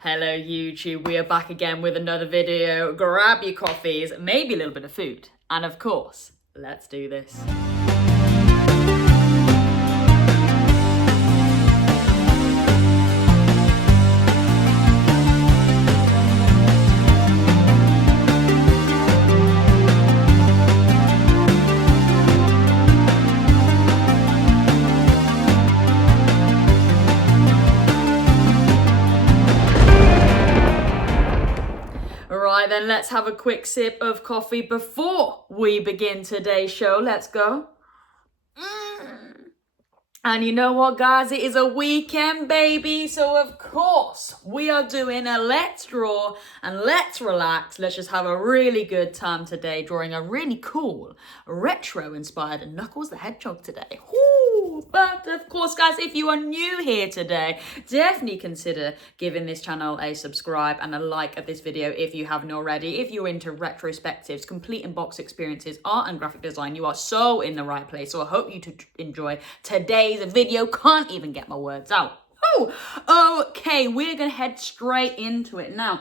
Hello YouTube, we are back again with another video. Grab your coffees, maybe a little bit of food, and of course, let's do this. Right then, let's have a quick sip of coffee before we begin today's show. Let's go. And you know what, guys? It is a weekend, baby. So, of course, we are doing a let's draw and let's relax. Let's just have a really good time today, drawing a really cool, retro-inspired Knuckles the Hedgehog today. Woo! But, of course, guys, if you are new here today, definitely consider giving this channel a subscribe and a like of this video if you haven't already. If you're into retrospectives, complete in-box experiences, art and graphic design, you are so in the right place. So I hope you enjoy today's video. Can't even get my words out. Okay, we're gonna head straight into it now.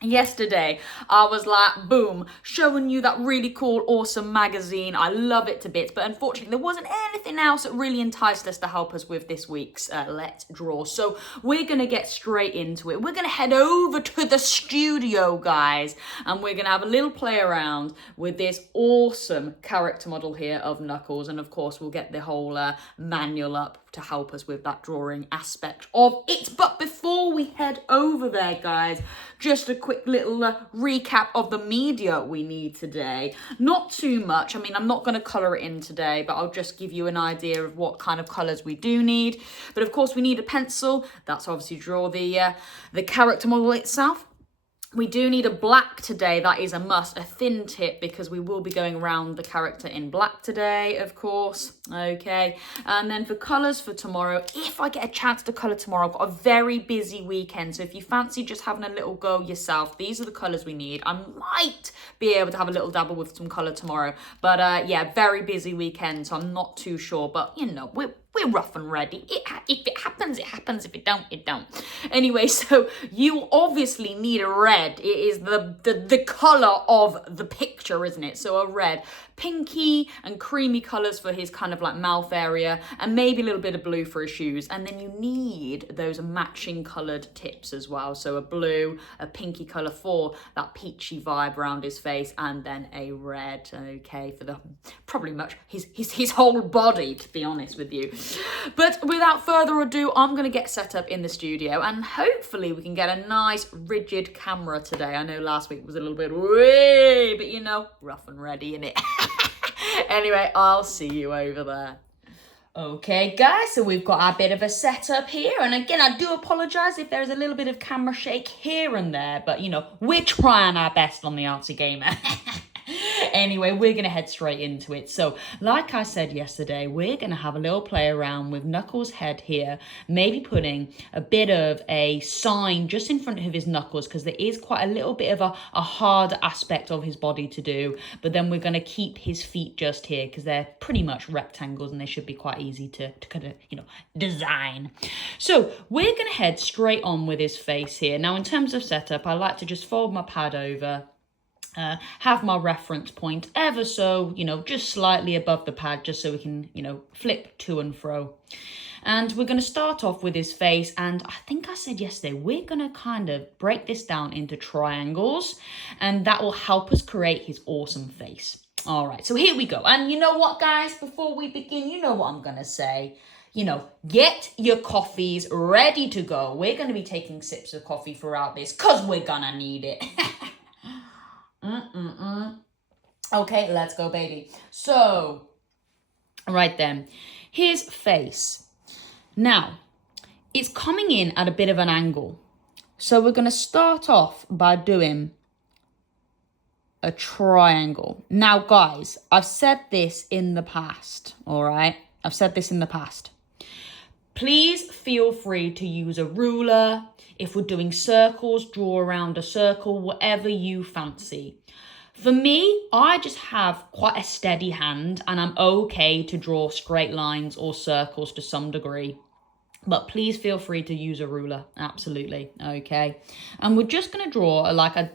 Yesterday, I was like, boom, showing you that really cool, awesome magazine. I love it to bits, but unfortunately, there wasn't anything else that really enticed us to help us with this week's Let's Draw. So we're going to get straight into it. We're going to head over to the studio, guys, and we're going to have a little play around with this awesome character model here of Knuckles. And of course, we'll get the whole manual up to help us with that drawing aspect of it. But before we head over there, guys, just a quick little recap of the media we need today. Not too much. I mean, I'm not going to colour it in today, but I'll just give you an idea of what kind of colours we do need. But of course, we need a pencil. That's obviously draw the character model itself. We do need a black today, that is a must, a thin tip, because we will be going around the character in black today, of course, okay. And then for colours for tomorrow, if I get a chance to colour tomorrow, I've got a very busy weekend, so if you fancy just having a little go yourself, these are the colours we need. I might be able to have a little dabble with some colour tomorrow, but yeah, very busy weekend, so I'm not too sure, but you know, we're rough and ready. If it happens, it happens. If it don't, it don't. Anyway, so you obviously need a red. It is the colour of the picture, isn't it? So a red. Pinky and creamy colours for his kind of like mouth area, and maybe a little bit of blue for his shoes. And then you need those matching coloured tips as well. So a blue, a pinky colour for that peachy vibe around his face, and then a red, okay, for the probably much his whole body, to be honest with you. But without further ado, I'm going to get set up in the studio, and hopefully we can get a nice rigid camera today. I know last week was a little bit way, but you know, rough and ready, innit? Anyway, I'll see you over there. Okay, guys, so we've got our bit of a setup here. And again, I do apologise if there's a little bit of camera shake here and there. But, you know, we're trying our best on the ArtzyGamer. Anyway, we're going to head straight into it. So, like I said yesterday, we're going to have a little play around with Knuckles' head here. Maybe putting a bit of a sign just in front of his knuckles, because there is quite a little bit of a hard aspect of his body to do. But then we're going to keep his feet just here, because they're pretty much rectangles and they should be quite easy to kind of, you know, design. So, we're going to head straight on with his face here. Now, in terms of setup, I like to just fold my pad over. Have my reference point ever so, you know, just slightly above the pad, just so we can, you know, flip to and fro. And we're going to start off with his face. And I think I said yesterday, we're going to kind of break this down into triangles, and that will help us create his awesome face. All right, so here we go. And you know what, guys, before we begin, you know what I'm going to say. You know, get your coffees ready to go. We're going to be taking sips of coffee throughout this, because we're going to need it. Okay, let's go, baby. So, right then, his face. Now, it's coming in at a bit of an angle. So we're going to start off by doing a triangle. Now, guys, I've said this in the past, all right? I've said this in the past. Please feel free to use a ruler. If we're doing circles, draw around a circle, whatever you fancy. For me, I just have quite a steady hand, and I'm okay to draw straight lines or circles to some degree. But please feel free to use a ruler, absolutely, okay? And we're just gonna draw like a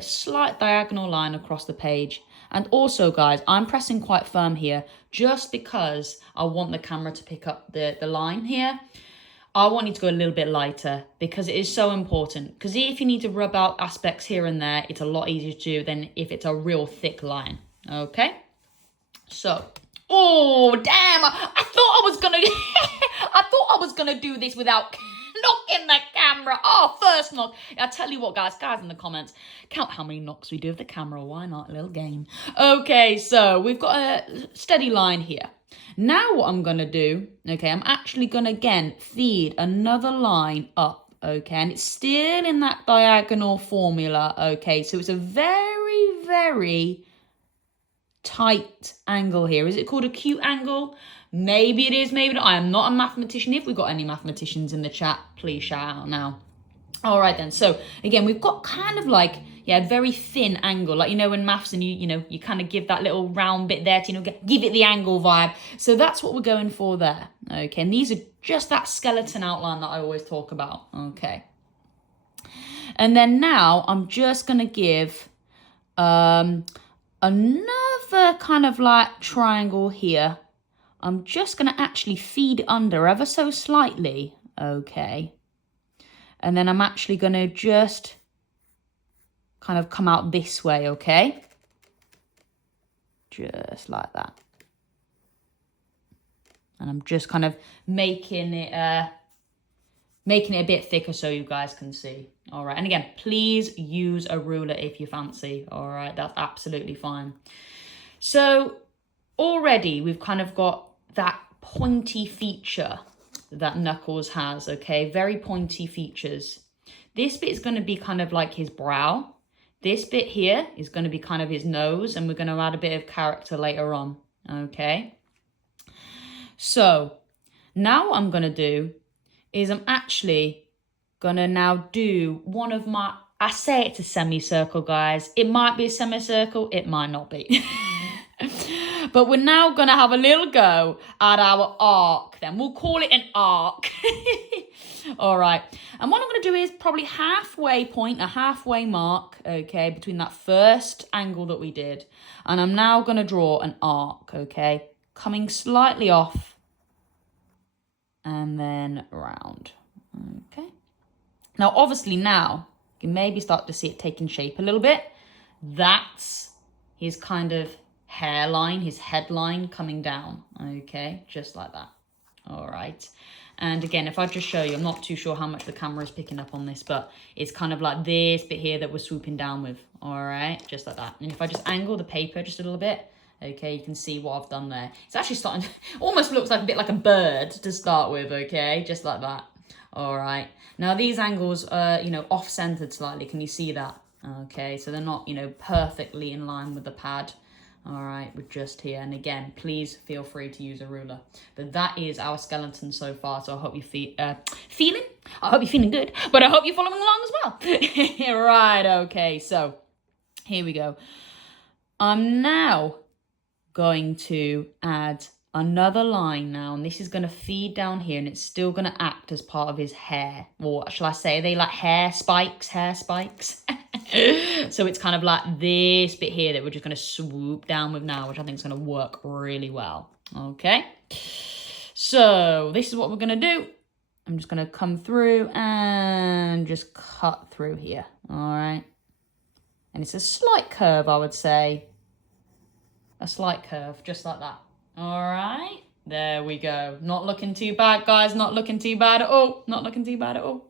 slight diagonal line across the page. And also, guys, I'm pressing quite firm here just because I want the camera to pick up the line here. I want you to go a little bit lighter because it is so important. Because if you need to rub out aspects here and there, it's a lot easier to do than if it's a real thick line, okay? So, oh, damn, I thought I was gonna do this without knocking the camera. Oh, first knock. I'll tell you what, guys in the comments, count how many knocks we do of the camera. Why not? A little game. Okay, so we've got a steady line here. Now what I'm gonna do, okay, I'm actually gonna, again, feed another line up, okay, and it's still in that diagonal formula, okay, so it's a very, very tight angle here. Is it called a acute angle? Maybe it is, maybe not. I am not a mathematician. If we've got any mathematicians in the chat, please shout out now. All right then, so again, we've got kind of like, yeah, very thin angle, like, you know, in maths and you kind of give that little round bit there to, give it the angle vibe. So that's what we're going for there, okay? And these are just that skeleton outline that I always talk about, okay? And then now I'm just gonna give another kind of like triangle here. I'm just gonna actually feed under ever so slightly, okay? And then I'm actually gonna just kind of come out this way, okay? Just like that. And I'm just kind of making it a bit thicker so you guys can see. All right, and again, please use a ruler if you fancy. All right, that's absolutely fine. So already we've kind of got that pointy feature that Knuckles has, okay? Very pointy features. This bit is going to be kind of like his brow. This bit here is going to be kind of his nose, and we're going to add a bit of character later on, okay? So now what I'm going to do is I'm actually going to now do one of my, I say it's a semicircle, guys. It might be a semicircle, it might not be. But we're now going to have a little go at our arc then. We'll call it an arc. All right. And what I'm going to do is probably halfway point, a halfway mark, okay, between that first angle that we did. And I'm now going to draw an arc, okay, coming slightly off and then round, okay. Now, obviously now, you can maybe start to see it taking shape a little bit. That's his kind of hairline, his headline coming down, okay, just like that. All right. And again, if I just show you, I'm not too sure how much the camera is picking up on this, but it's kind of like this bit here that we're swooping down with, all right, just like that. And if I just angle the paper just a little bit, okay, you can see what I've done there. It's actually starting to, almost looks like a bit like a bird to start with, okay, just like that. All right. Now these angles are, off-centered slightly. Can you see that? Okay, so they're not, perfectly in line with the pad. All right, we're just here. And again, please feel free to use a ruler. But that is our skeleton so far. So I hope you I hope you're feeling good, but I hope you're following along as well. Right, okay, so here we go. I'm now going to add another line now, and this is going to feed down here, and it's still going to act as part of his hair, or shall I say, are they like hair spikes? So it's kind of like this bit here that we're just going to swoop down with now, which I think is going to work really well. Okay, so this is what we're going to do. I'm just going to come through and just cut through here. All right, and it's a slight curve, I would say. A slight curve, just like that. All right, there we go. Not looking too bad, guys. Not looking too bad at all. Not looking too bad at all.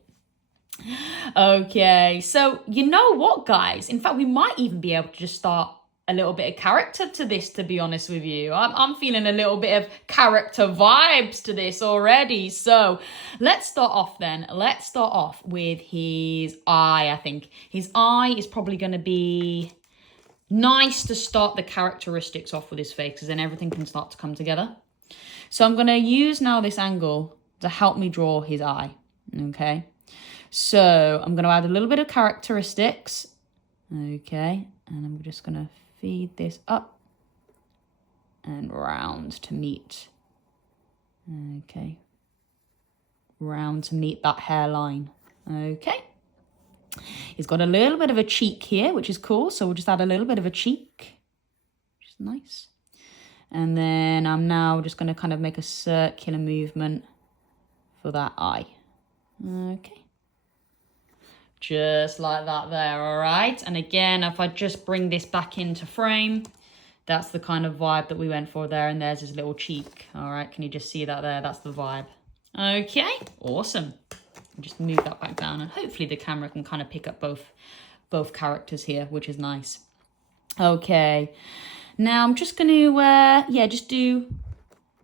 Okay, so you know what, guys? In fact, we might even be able to just start a little bit of character to this, to be honest with you. I'm feeling a little bit of character vibes to this already. So let's start off then. Let's start off with his eye, I think. His eye is probably going to be nice to start the characteristics off with his face, because then everything can start to come together. So I'm going to use now this angle to help me draw his eye, okay? So I'm going to add a little bit of characteristics, okay? And I'm just going to feed this up and round to meet, okay? round to meet that hairline. Okay. He's got a little bit of a cheek here, which is cool. So we'll just add a little bit of a cheek, which is nice. And then I'm now just going to kind of make a circular movement for that eye. Okay. Just like that there, all right? And again, if I just bring this back into frame, that's the kind of vibe that we went for there. And there's his little cheek, all right? Can you just see that there? That's the vibe. Okay, awesome. Just move that back down, and hopefully the camera can kind of pick up both characters here, which is nice. Okay, now I'm just going to, just do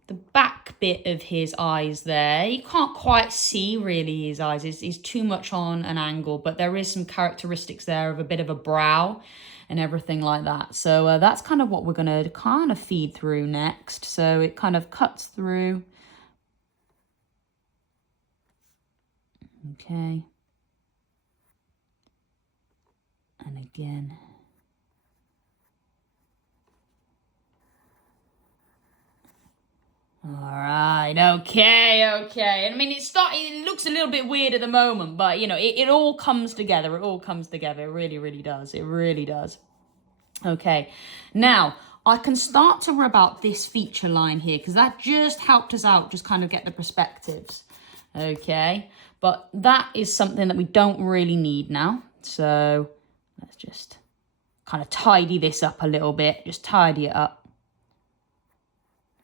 the back bit of his eyes there. You can't quite see really his eyes. He's too much on an angle, but there is some characteristics there of a bit of a brow and everything like that. So that's kind of what we're going to kind of feed through next. So it kind of cuts through. Okay. And again. All right, okay. I mean, it looks a little bit weird at the moment, but, you know, it all comes together. It all comes together. It really, really does. It really does. Okay, now I can start to rub out this feature line here because that just helped us out, just kind of get the perspectives. Okay, but that is something that we don't really need now. So let's just kind of tidy this up a little bit. Just tidy it up.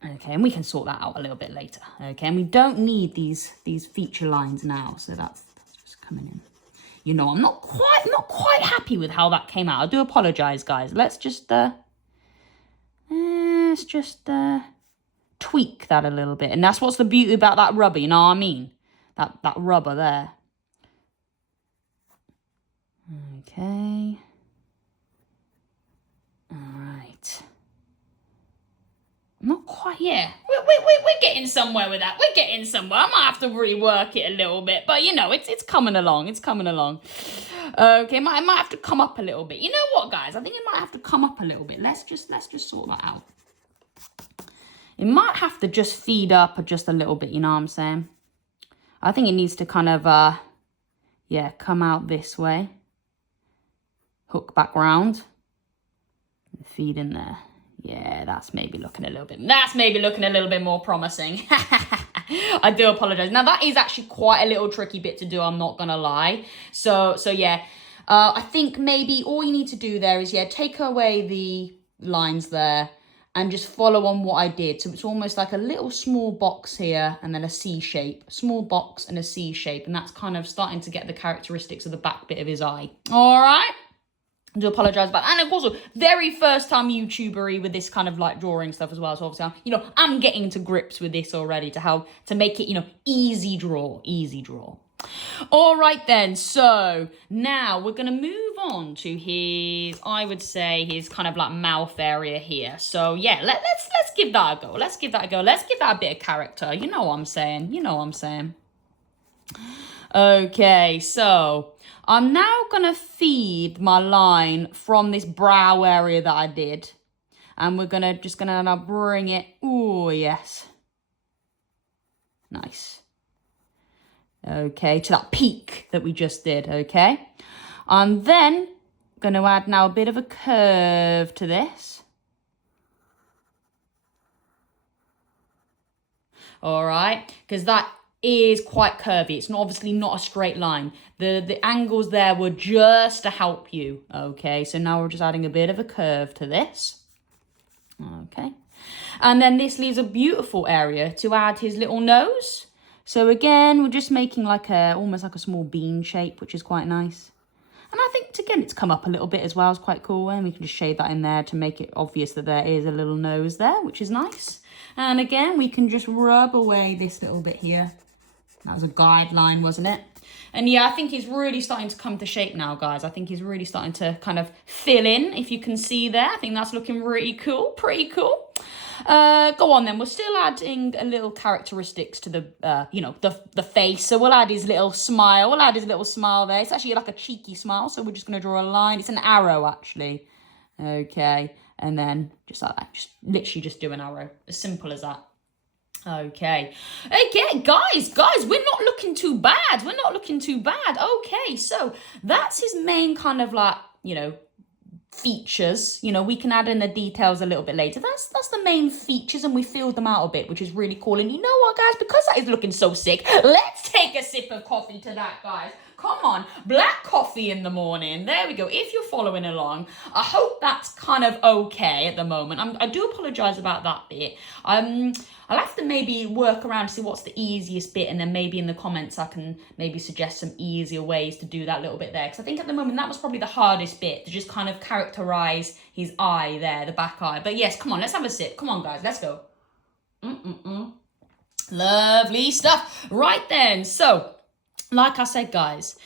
Okay, and we can sort that out a little bit later. Okay, and we don't need these feature lines now. So that's just coming in. You know, I'm not quite happy with how that came out. I do apologize, guys. Let's just tweak that a little bit. And that's what's the beauty about that rubber, you know what I mean? That rubber there. Okay. All right. Not quite, yeah. We're getting somewhere with that. We're getting somewhere. I might have to rework it a little bit, but you know, it's coming along. It's coming along. Okay, it might have to come up a little bit. You know what, guys? I think it might have to come up a little bit. Let's just sort that out. It might have to just feed up just a little bit, you know what I'm saying? I think it needs to kind of, come out this way. Hook back round. And feed in there. Yeah, that's maybe looking a little bit more promising. I do apologize. Now, that is actually quite a little tricky bit to do, I'm not going to lie. So yeah, I think maybe all you need to do there is, take away the lines there and just follow on what I did. So it's almost like a little small box here and then a C shape. Small box and a C shape. And that's kind of starting to get the characteristics of the back bit of his eye. All right. I do apologize about that. And of course, very first time YouTuber-y with this kind of like drawing stuff as well. So obviously, I'm getting to grips with this already to make it, easy draw. All right then. So now we're going to move on to his, I would say his kind of like mouth area here. So yeah, let's give that a go. Let's give that a bit of character. You know what I'm saying? Okay, so I'm now going to feed my line from this brow area that I did. And we're just going to now bring it. Oh, yes. Nice. Okay, to that peak that we just did, okay? I'm then going to add now a bit of a curve to this. All right, because that is quite curvy. It's obviously not a straight line. The angles there were just to help you. Okay, so now we're just adding a bit of a curve to this. Okay, and then this leaves a beautiful area to add his little nose. So again, we're just making like almost like a small bean shape, which is quite nice. And I think again, it's come up a little bit as well. It's quite cool, and we can just shade that in there to make it obvious that there is a little nose there, which is nice. And again, we can just rub away this little bit here. That was a guideline, wasn't it? And yeah, I think he's really starting to come to shape now, guys. I think he's really starting to kind of fill in, if you can see there. I think that's looking pretty cool. Go on then. We're still adding a little characteristics to the face. So we'll add his little smile. There. It's actually like a cheeky smile. So we're just going to draw a line. It's an arrow, actually. Okay. And then just like that. Just literally just do an arrow. As simple as that. Okay. Again, guys, we're not looking too bad. We're not looking too bad. Okay, so that's his main kind of like, you know, features. You know, we can add in the details a little bit later. That's the main features, and we filled them out a bit, which is really cool. And you know what, guys, because that is looking so sick, let's take a sip of coffee to that, guys. Come on, black coffee in the morning. There we go. If you're following along, I hope that's kind of okay at the moment. I do apologize about that bit. I'll have to maybe work around to see what's the easiest bit, and then maybe in the comments I can maybe suggest some easier ways to do that little bit there. Because I think at the moment that was probably the hardest bit, to just kind of characterize his eye there, the back eye. But yes, come on, let's have a sip. Come on, guys, let's go. Lovely stuff. Right then, so like I said, guys,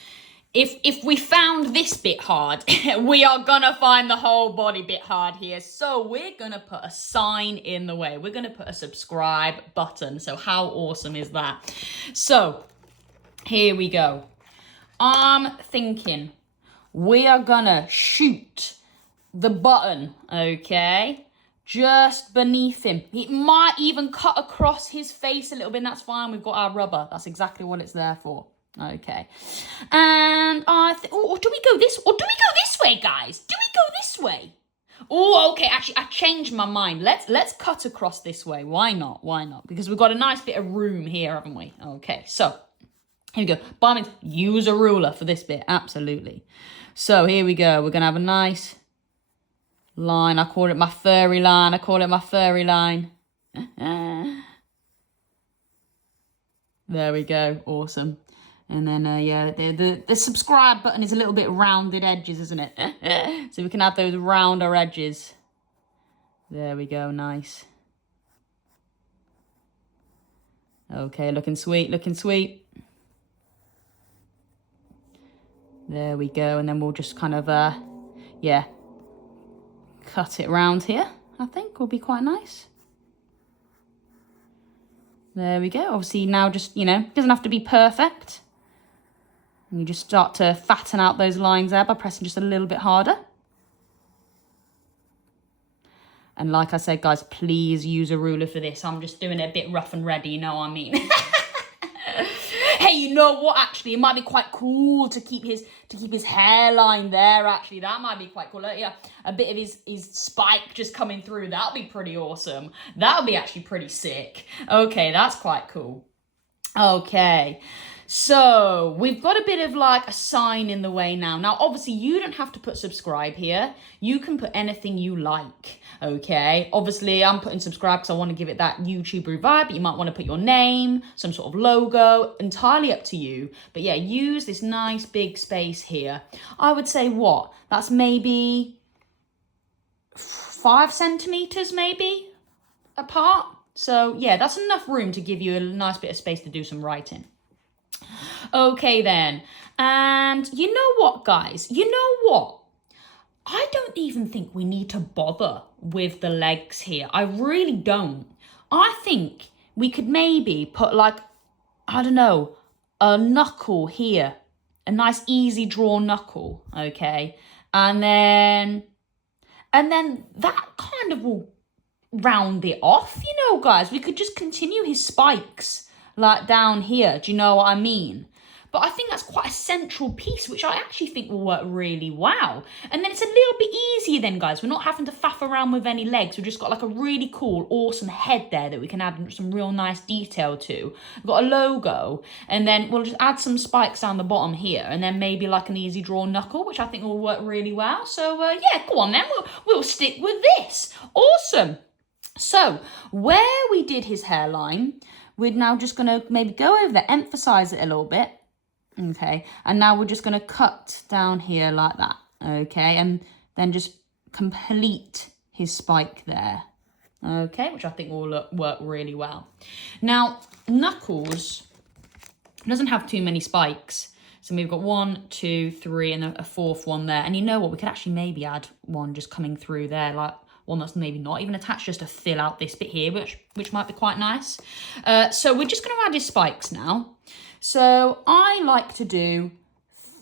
if we found this bit hard, we are gonna find the whole body bit hard here. So we're gonna put a sign in the way. We're gonna put a subscribe button. So how awesome is that? So here we go. I'm thinking we are gonna shoot the button, okay? Just beneath him. It might even cut across his face a little bit, and that's fine. We've got our rubber. That's exactly what it's there for. Okay, and or do we go this way, guys? Do we go this way? Oh, okay, actually, I changed my mind. Let's cut across this way. Why not? Why not? Because we've got a nice bit of room here, haven't we? Okay, so here we go. By all means, use a ruler for this bit, absolutely. So here we go. We're gonna have a nice line. I call it my furry line. There we go. Awesome. And then, yeah, the subscribe button is a little bit rounded edges, isn't it? So we can have those rounder edges. There we go, nice. Okay, looking sweet, looking sweet. There we go, and then we'll just kind of, yeah, cut it round here, I think will be quite nice. There we go. Obviously now just, you know, doesn't have to be perfect. And you just start to fatten out those lines there by pressing just a little bit harder. And like I said, guys, please use a ruler for this. I'm just doing it a bit rough and ready, you know what I mean? Hey, you know what? Actually, it might be quite cool to keep his hairline there. Actually, that might be quite cool. Yeah, a bit of his spike just coming through. That'll be pretty awesome. That'll be actually pretty sick. Okay, that's quite cool. Okay. So we've got a bit of like a sign in the way now. Now, obviously, you don't have to put subscribe here. You can put anything you like, okay? Obviously, I'm putting subscribe because I want to give it that YouTuber vibe, but you might want to put your name, some sort of logo, entirely up to you. But yeah, use this nice big space here. I would say what? That's maybe 5 centimeters maybe apart. So yeah, that's enough room to give you a nice bit of space to do some writing. Okay then, and you know what, guys? You know what? I don't even think we need to bother with the legs here. I really don't. I think we could maybe put like, I don't know, a knuckle here. A nice easy draw knuckle, okay? And then that kind of will round it off, you know, guys. We could just continue his spikes like down here. Do you know what I mean? But I think that's quite a central piece, which I actually think will work really well. And then it's a little bit easier then, guys. We're not having to faff around with any legs. We've just got like a really cool, awesome head there that we can add some real nice detail to. We've got a logo, and then we'll just add some spikes down the bottom here, and then maybe like an easy draw knuckle, which I think will work really well. So yeah, go on then. We'll stick with this. Awesome. So where we did his hairline, we're now just going to maybe go over there, emphasize it a little bit. Okay, and now we're just going to cut down here like that, okay, and then just complete his spike there, okay, which I think will work really well. Now, Knuckles doesn't have too many spikes, so we've got 1, 2, 3, and a 4th one there, and you know what, we could actually maybe add one just coming through there, like one that's maybe not even attached, just to fill out this bit here, which might be quite nice. So we're just going to add his spikes now. So I like to do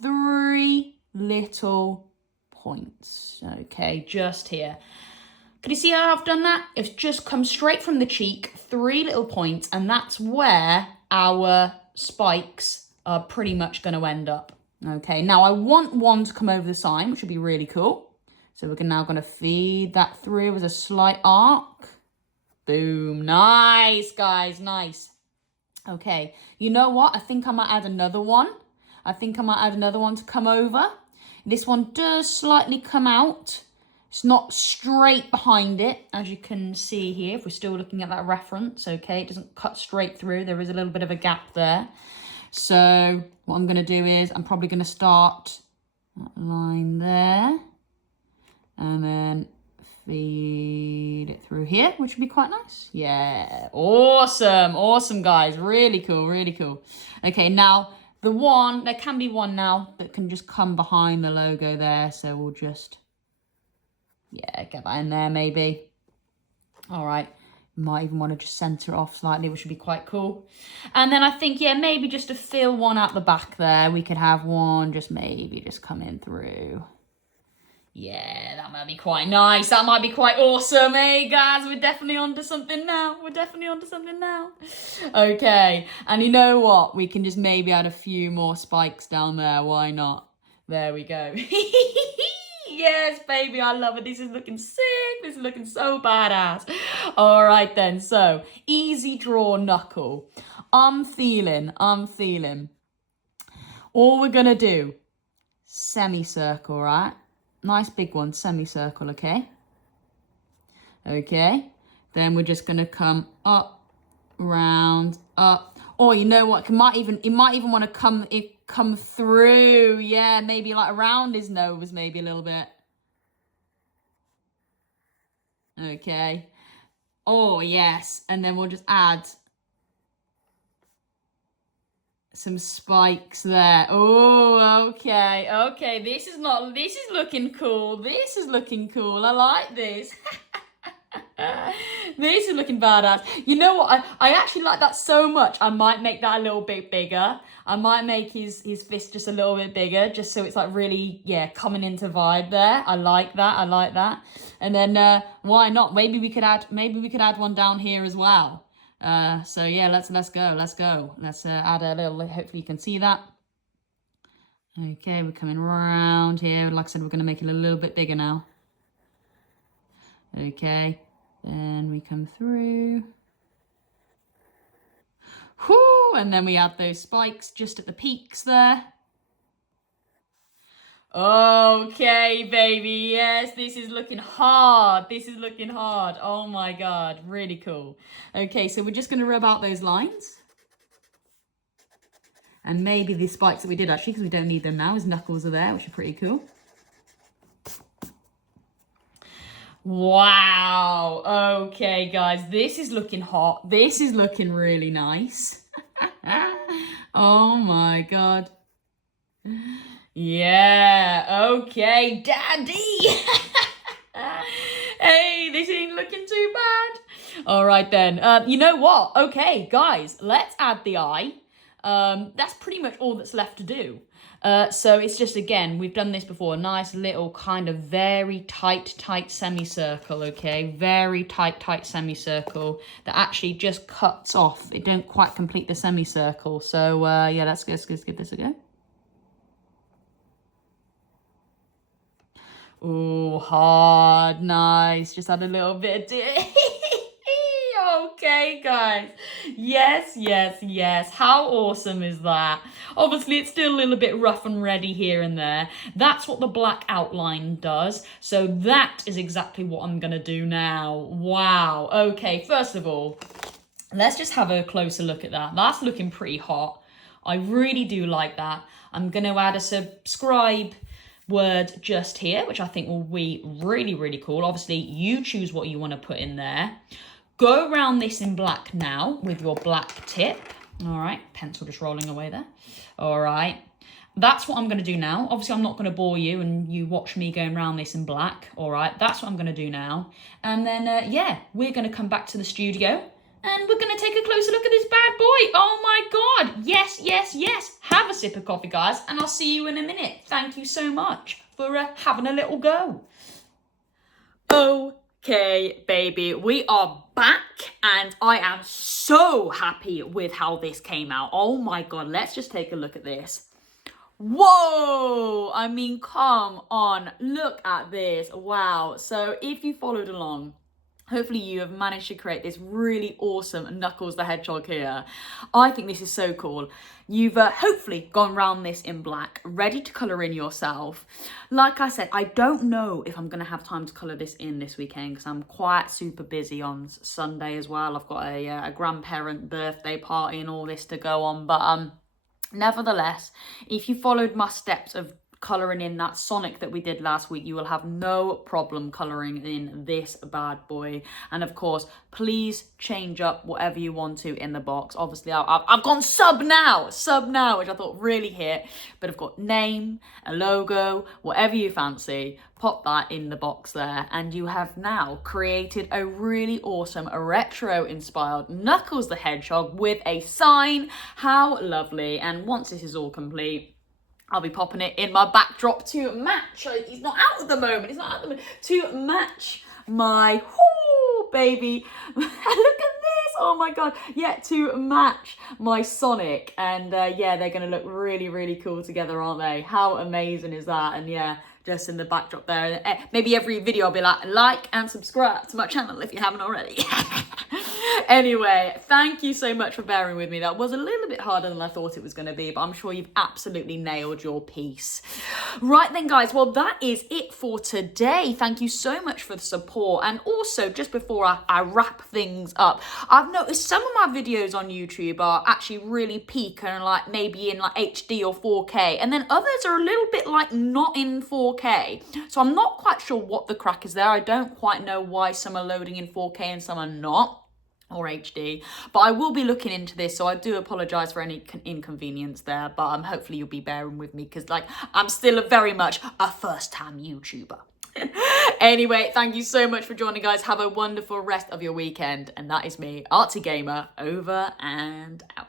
3 little points, okay, just here. Can you see how I've done that? It's just come straight from the cheek, 3 little points, and that's where our spikes are pretty much going to end up. Okay, now I want one to come over the sign, which would be really cool. So we're now going to feed that through as a slight arc. Boom. Nice, guys. Nice. Okay, you know what? I think I might add another one. To come over. This one does slightly come out. It's not straight behind it, as you can see here, if we're still looking at that reference, okay? It doesn't cut straight through. There is a little bit of a gap there. So what I'm going to do is I'm probably going to start that line there and then feed it through here, which would be quite nice. Yeah, awesome. Awesome, guys. Really cool, really cool. Okay, now there can be one now that can just come behind the logo there. So we'll just... yeah, get that in there maybe. All right. Might even want to just center it off slightly, which would be quite cool. And then I think, yeah, maybe just to fill one out the back there, we could have one just come in through. Yeah, that might be quite nice. That might be quite awesome, eh, guys? We're definitely onto something now. Okay, and you know what? We can just maybe add a few more spikes down there. Why not? There we go. Yes, baby, I love it. This is looking sick. This is looking so badass. All right, then. So, easy draw knuckle. I'm feeling. All we're going to do, semicircle, right? Nice big one, semicircle, okay? Okay. Then we're just going to come up, round, up. Or you know what? It might even want to come through. Yeah, maybe like around his nose, maybe a little bit. Okay. Oh, yes. And then we'll just add some spikes there. Oh, okay. Okay, this is looking cool. This is looking cool. I like this. This is looking badass. You know what? I actually like that so much. I might make that a little bit bigger. I might make his fist just a little bit bigger, just so it's like really, yeah, coming into vibe there. I like that. And then why not? Maybe we could add one down here as well. So yeah, let's go. Let's add a little. Hopefully you can see that. Okay, we're coming around here. Like I said, we're going to make it a little bit bigger now. Okay. Then we come through. Whoo! And then we add those spikes just at the peaks there. Okay, baby. Yes, this is looking hard. Oh my God, really cool. Okay, so we're just going to rub out those lines. And maybe the spikes that we did actually, because we don't need them now, his knuckles are there, which are pretty cool. Wow. Okay, guys, this is looking hot. This is looking really nice. Oh my God. Yeah. Okay, daddy. Hey, this ain't looking too bad. All right, then. You know what? Okay, guys, let's add the eye. That's pretty much all that's left to do. So it's just, again, we've done this before, a nice little kind of very tight semicircle, okay? Very tight semicircle that actually just cuts off. It don't quite complete the semicircle. So, yeah, let's give this a go. Oh, hard, nice. Just add a little bit of Okay, guys. Yes. How awesome is that? Obviously, it's still a little bit rough and ready here and there. That's what the black outline does. So that is exactly what I'm going to do now. Wow. Okay, first of all, let's just have a closer look at that. That's looking pretty hot. I really do like that. I'm going to add a subscribe word just here, which I think will be really, really cool. Obviously, you choose what you want to put in there. Go around this in black now with your black tip. All right, pencil just rolling away there. All right, that's what I'm going to do now. Obviously, I'm not going to bore you and you watch me going around this in black. All right, that's what I'm going to do now. And then, yeah, we're going to come back to the studio and we're going to take a closer look at this bad boy. Oh my God. Yes. Have a sip of coffee, guys, and I'll see you in a minute. Thank you so much for having a little go. Okay, baby, we are back and I am so happy with how this came out. Oh my God, let's just take a look at this. Whoa, I mean, come on, look at this. Wow. So if you followed along, hopefully you have managed to create this really awesome Knuckles the Hedgehog here. I think this is so cool. You've hopefully gone round this in black, ready to colour in yourself. Like I said, I don't know if I'm going to have time to colour this in this weekend because I'm quite super busy on Sunday as well. I've got a grandparent birthday party and all this to go on. But nevertheless, if you followed my steps of colouring in that Sonic that we did last week, you will have no problem colouring in this bad boy. And of course, please change up whatever you want to in the box. Obviously, I've gone sub now, which I thought really hit. But I've got name, a logo, whatever you fancy. Pop that in the box there, and you have now created a really awesome retro-inspired Knuckles the Hedgehog with a sign. How lovely. And once this is all complete, I'll be popping it in my backdrop to match. He's not out at the moment. To match my baby. Look at this. Oh my God. Yeah, to match my Sonic. And yeah, they're going to look really, really cool together, aren't they? How amazing is that? And yeah, just in the backdrop there. Maybe every video I'll be like and subscribe to my channel if you haven't already. Anyway, thank you so much for bearing with me. That was a little bit harder than I thought it was going to be, but I'm sure you've absolutely nailed your piece. Right then, guys, well, that is it for today. Thank you so much for the support. And also, just before I wrap things up, I've noticed some of my videos on YouTube are actually really peak and like maybe in like HD or 4K, and then others are a little bit like not in 4K. So I'm not quite sure what the crack is there. I don't quite know why some are loading in 4K and some are not, or HD, but I will be looking into this, so I do apologise for any inconvenience there, but hopefully you'll be bearing with me because like I'm still very much a first-time YouTuber. Anyway, thank you so much for joining, guys. Have a wonderful rest of your weekend, and that is me, ArtzyGamer, over and out.